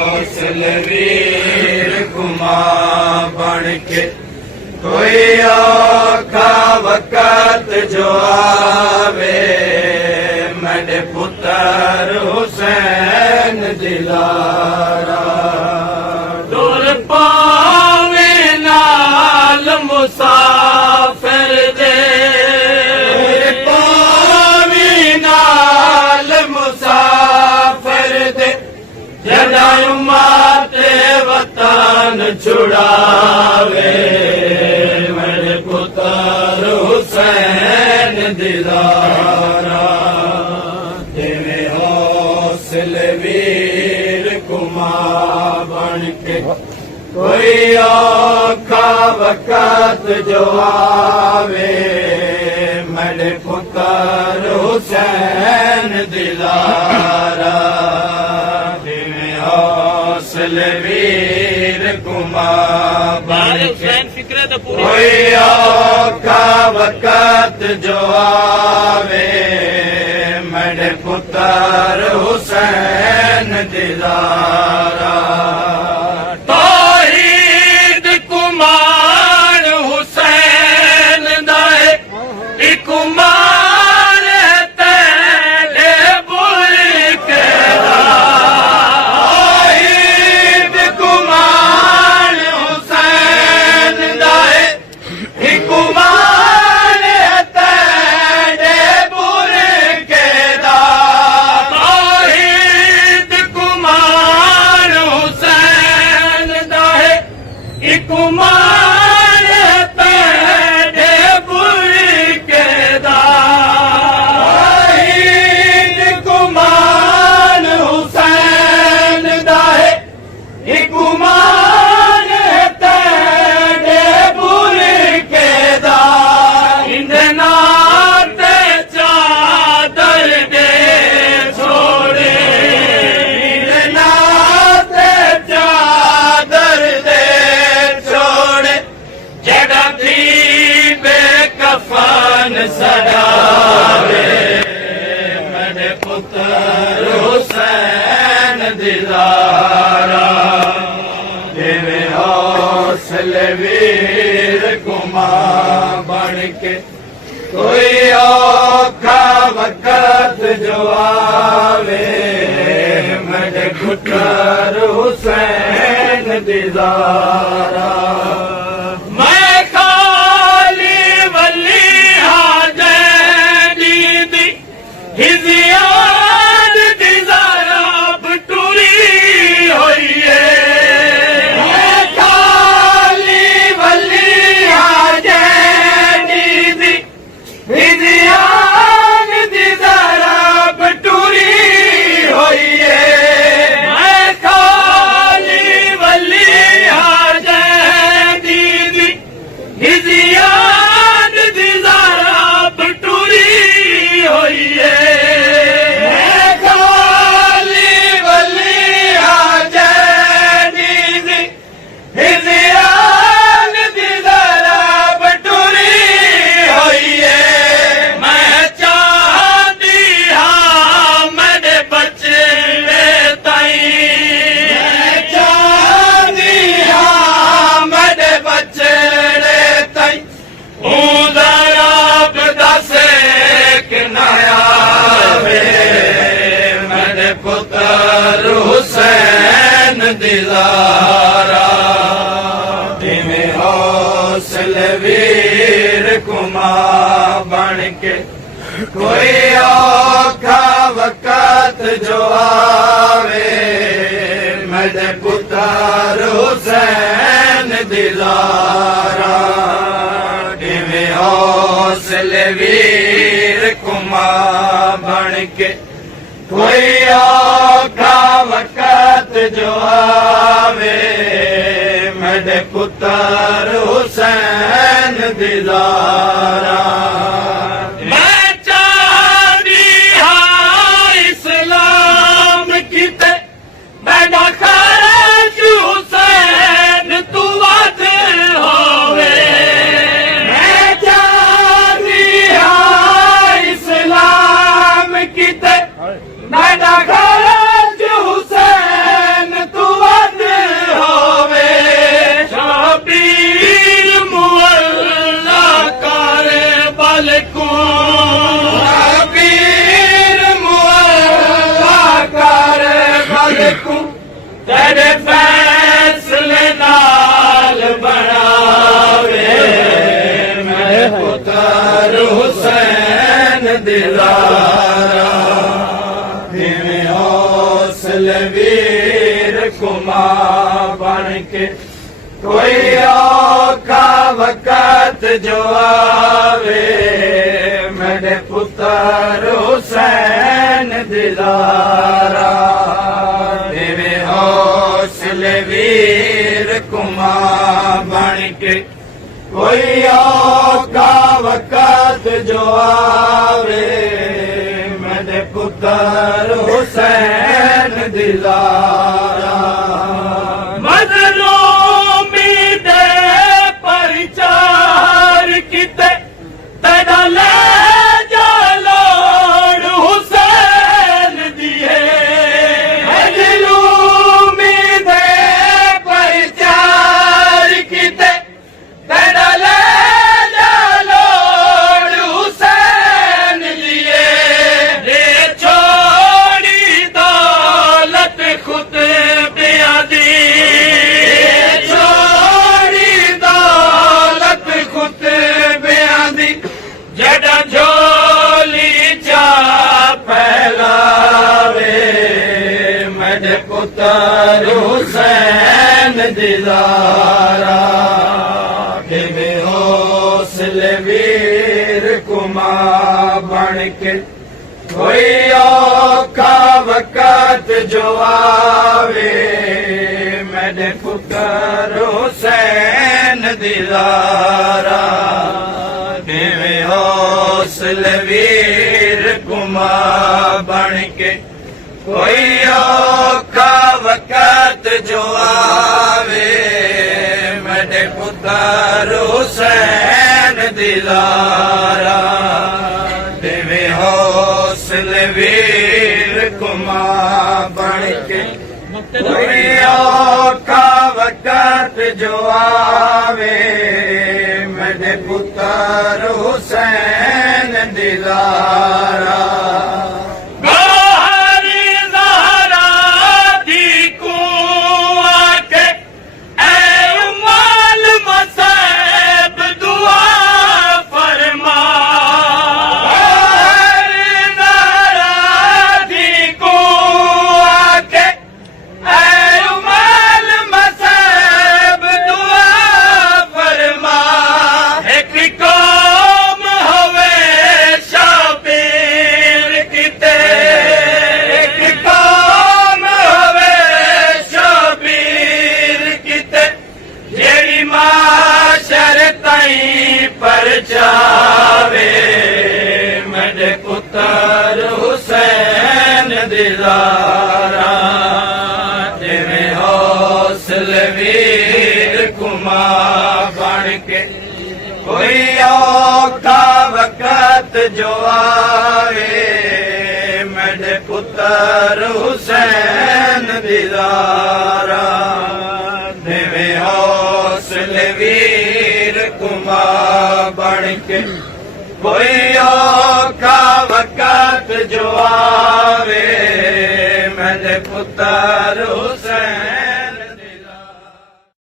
हौसलवीर गुमा बन के कोई औखा वक़्त जो आवे मेरे पुत्र हुसैन दिलारा दूर पावे नाल मुसाफिर दे दूर पावे नाल मुसाफिर दे जड़ा उम्मते वतन छुड़ावे मेरे पुत्र हुसैन दिलारा जिवें हौसलवीर गुमा बन के कोई औखा वक़्त जो आवे मेरे पुत्र हुसैन दिलारा जिवें हौसलवीर गुमा बन के कोई औखा वक़्त जो आवे मेरे पुत्र हुसैन दिलारा तौहीद कुमार हुसैन दाए कुमार तेरे बुल के तौहीद कुमार हुसैन दाए कुमार तेरे बुल के तौहीद कुमार हुसैन दाए कुमार तेरे बुल के तौहीद कुमार हुसैन दाए कुमार तेरे बुल के इंदना ते चादर दे छोड़े इंदना ते चादर दे छोड़े जड़ा थी बेकफन सजावे मेरे पुत्र हुसैन दिलारा जिवें हौसलवीर गुमा बन के कोई औखा वक़्त जो आवे मेरे पुत्र हुसैन दिलारा मैं खाली वली हाज़ैनी दी हिज़ियान दी ज़रा बटूरी होई है मैं खाली वली हाज़ैनी दी हिज़ियान दी ज़रा बटूरी होई है मैं खाली वली हाज़ैनी दी हिज़ियान दी ज़रा बटूरी होई है मैं खाली वली हाज़ैनी दी हिज़ियान दी ज़रा बटूरी होई है मैं चाहती हाँ मेरे बचड़े ताईं मैं चाहती हाँ मेरे बचड़े ताईं ज़रा बदसे कि नया वे मेरे पुत्र हुसैन दिलारा जिवें हौसलवीर गुमा बन के कोई औखा वक़्त जो आवे मेरे पुत्र हुसैन दिलारा जिवें हौसलवीर गुमा बन के कोई औखा वक़्त जो आवे मेरे पुत्र हुसैन दिलारा मैं चाहती हाँ इस्लाम की ते बैठा खर्च हुसैन तू वध होवे मैं चाहती हाँ इस्लाम की ते बैठा खर्च हुसैन तू दिलारा जिवें हौसले वीर कुमा बन के कोई औखा वक़्त जो आवे मेरे पुत्र हुसैन दिलारा जिवें हौसले वीर कुमा बन के कोई औखा वक़्त जो आवे मेरे पुत्र हुसैन दिलारा मज़लूमी दे प्रचार किते तेरा ले जा लोड़ हुसैन दिए मज़लूमी दे प्रचार किते तेरा ले जा लोड़ हुसैन दिए रे छोड़ी दौलत खुद बिया दी छोड़ी दौलत खुद बिया दी जड़ा झोली चा फैलावे मेरे पुत्र हुसैन दिलारा जिवें हौसले वीर कुमा बन के कोई औखा वक़्त जो आवे मेरे पुत्र हुसैन दिलारा जिवें हौसले वीर कुमा बन के कोई औखा वक़्त जो आवे मेरे पुत्र हुसैन दिलारा जिवें हौसले वीर कुमा बन के कोई औखा वक़्त जो आवे मेरे पुत्र हुसैन दिलारा परचावे मेरे पुत्र हुसैन दिलारा जिवें हौसले वीर कुमा बन के कोई औखा वक़्त जो आवे मेरे पुत्र हुसैन दिलारा जिवें हौसले वीर कुमा बन के कोई औखा वक़्त जो आवे मेरे पुत्र